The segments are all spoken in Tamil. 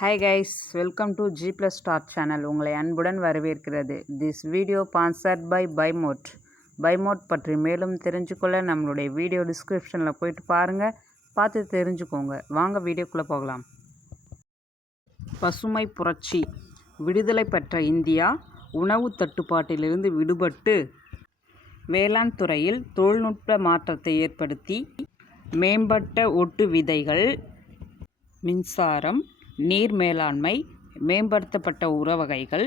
Hi guys, welcome to G Plus Start channel. உங்களை அன்புடன் வரவேற்கிறது. This video sponsored by Buymote. Buymote பற்றி மேலும் தெரிஞ்சுக்கொள்ள நம்மளுடைய வீடியோ டிஸ்கிரிப்ஷனில் போயிட்டு பாருங்கள், பார்த்து தெரிஞ்சுக்கோங்க. வாங்க வீடியோக்குள்ளே போகலாம். பசுமை புரட்சி. விடுதலை பெற்ற இந்தியா உணவு தட்டுப்பாட்டிலிருந்து விடுபட்டு வேளாண் துறையில் தொழில்நுட்ப மாற்றத்தை ஏற்படுத்தி மேம்பட்ட ஒட்டு விதைகள், மின்சாரம், நீர் மேலாண்மை, மேம்படுத்தப்பட்ட உரவகைகள்,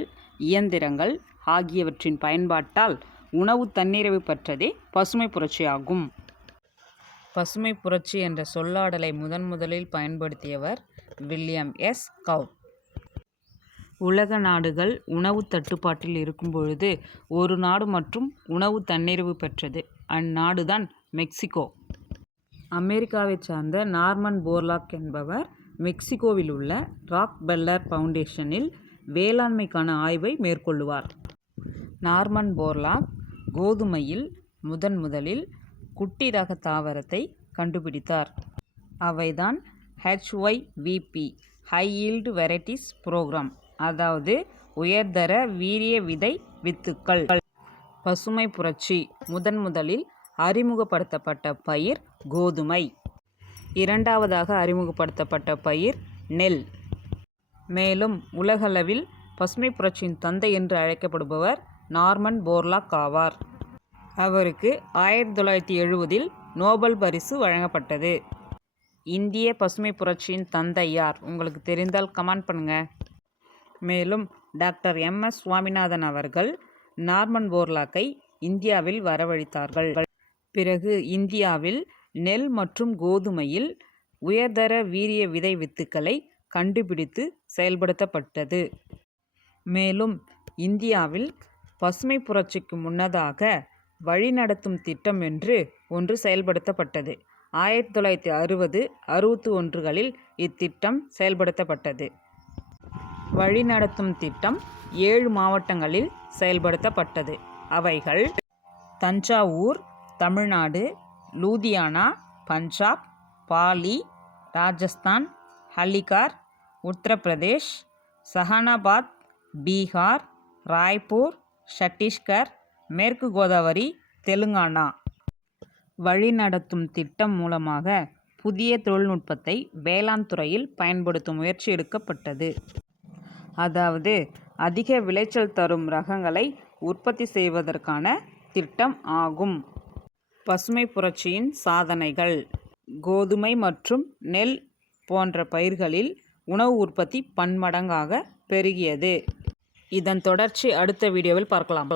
இயந்திரங்கள் ஆகியவற்றின் பயன்பாட்டால் உணவு தன்னிறைவு பெற்றதே பசுமை புரட்சியாகும். பசுமை புரட்சி என்ற சொல்லாடலை முதலில் பயன்படுத்தியவர் வில்லியம் எஸ் கவுட். உலக நாடுகள் உணவு தட்டுப்பாட்டில் இருக்கும் பொழுது ஒரு நாடு மற்றும் உணவு தன்னிறைவு பெற்றது. அந்நாடுதான் மெக்சிகோ. அமெரிக்காவை சார்ந்த நார்மன் போர்லாக் என்பவர் மெக்சிகோவில் உள்ள ராக்பெல்லர் ஃபவுண்டேஷனில் வேளாண்மைக்கான ஆய்வை மேற்கொள்ளுவார். நார்மன் போர்லாக் கோதுமையில் முதலில் குட்டி ரக தாவரத்தை கண்டுபிடித்தார். அவைதான் HYVP high yield varieties program, அதாவது உயர்தர வீரிய விதை வித்துக்கள். பசுமை புரட்சி முதலில் அறிமுகப்படுத்தப்பட்ட பயிர் கோதுமை. இரண்டாவதாக அறிமுகப்படுத்தப்பட்ட பயிர் நெல். மேலும் உலகளவில் பசுமை புரட்சியின் தந்தை என்று அழைக்கப்படுபவர் நார்மன் போர்லாக் ஆவார். அவருக்கு 1970 நோபல் பரிசு வழங்கப்பட்டது. இந்திய பசுமை புரட்சியின் தந்தை யார்? உங்களுக்கு தெரிந்தால் கமெண்ட் பண்ணுங்க. மேலும் டாக்டர் MS சுவாமிநாதன் அவர்கள் நார்மன் போர்லாக்கை இந்தியாவில் வரவழைத்தார்கள். பிறகு இந்தியாவில் நெல் மற்றும் கோதுமையில் உயர்தர வீரிய விதை வித்துக்களை கண்டுபிடித்து செயல்படுத்தப்பட்டது. மேலும் இந்தியாவில் பசுமை புரட்சிக்கு முன்னதாக வழிநடத்தும் திட்டம் என்று ஒன்று செயல்படுத்தப்பட்டது. 1960-61களில் இத்திட்டம் செயல்படுத்தப்பட்டது. வழிநடத்தும் திட்டம் 7 மாவட்டங்களில் செயல்படுத்தப்பட்டது. அவைகள் தஞ்சாவூர் தமிழ்நாடு, லூதியானா பஞ்சாப், பாலி ராஜஸ்தான், அலிகார் உத்தரப்பிரதேஷ், சஹானாபாத் பீகார், ராய்ப்பூர் சத்தீஸ்கர், மேற்கு கோதாவரி தெலுங்கானா. வழிநடத்தும் திட்டம் மூலமாக புதிய தொழில்நுட்பத்தை வேளாண் துறையில் பயன்படுத்தும் முயற்சி எடுக்கப்பட்டது. அதாவது அதிக விளைச்சல் தரும் ரகங்களை உற்பத்தி செய்வதற்கான திட்டம் ஆகும். பசுமை புரட்சியின் சாதனைகள். கோதுமை மற்றும் நெல் போன்ற பயிர்களில் உணவு உற்பத்தி பன்மடங்காக பெருகியது. இதன் தொடர்ச்சி அடுத்த வீடியோவில் பார்க்கலாம்.